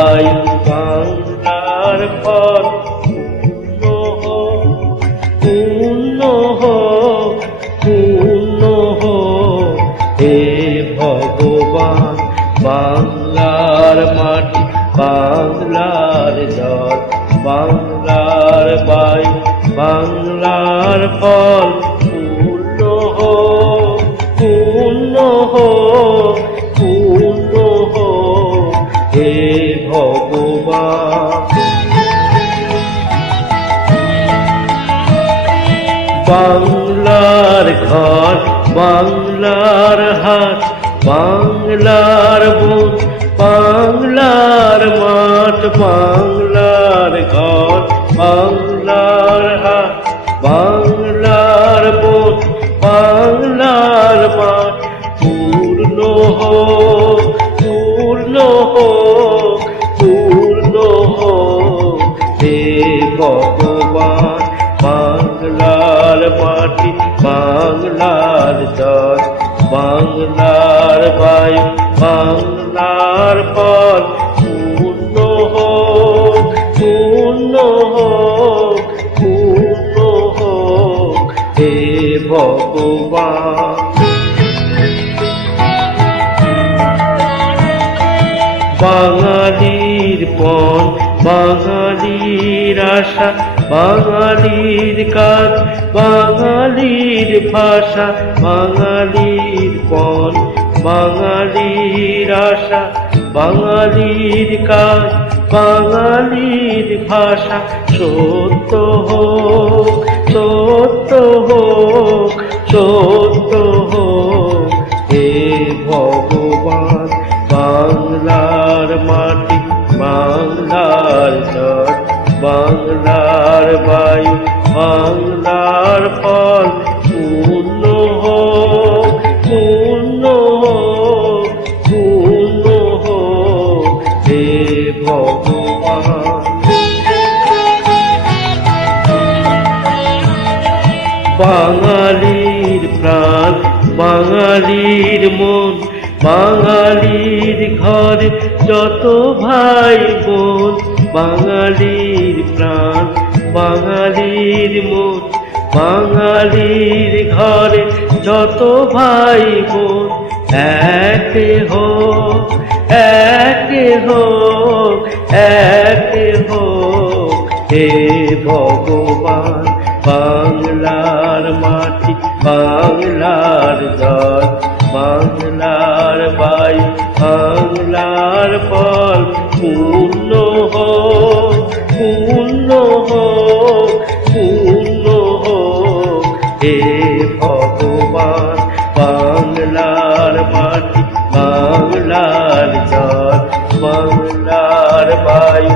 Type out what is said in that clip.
বায়ু বাংলার ফল পূর্ণ হোক পূর্ণ হোক হে ভগবান। বাংলার মাটি বাংলার জল বাংলার বায়ু বাংলার ফল পূর্ণ হোক পূর্ণ হোক পূর্ণ হোক হে ভগবান। বাংলার ঘর বাংলার হাট বাংলার বন বাংলার মাঠ বাংলার ঘর বাংলার হাট বাংলার বন বাংলার মাঠ পূর্ণ হোক পূর্ণ হোক পূর্ণ হোক হে ভগবান। বাংলার মাটি বাংলার জল বাংলার বায়ু বাংলার ফল পূর্ণ হোক পূর্ণ হোক পূর্ণ হোক হে ভগবান। বাঙালির পণ বাঙালির আশা বাঙালির কাজ বাঙালির ভাষা বাঙালির পণ বাঙালির আশা বাঙালির কাজ বাঙালির ভাষা সত্য হোক সত্য হোক সত্য হোক হে ভগবান। বাংলার মাটি বাংলার জল বাংলার বায়ু বাংলার ফল পূর্ণ হোক পূর্ণ হোক পূর্ণ হোক হে ভগবান। বাঙালির প্রাণ বাঙালির মন বাঙালির ঘরে যত ভাই বোন বাঙালির প্রাণ বাঙালির মন বাঙালির ঘরে যত ভাই বোন এক হোক এক হোক এক হোক হে ভগবান। বাংলার মাটি বাংলার জল বাংলার বায়ু বাংলার ফল পূর্ণ হোক পূর্ণ হোক পূর্ণ হোক হে ভগবান। বাংলার মাটি বাংলার জল বাংলার বায়ু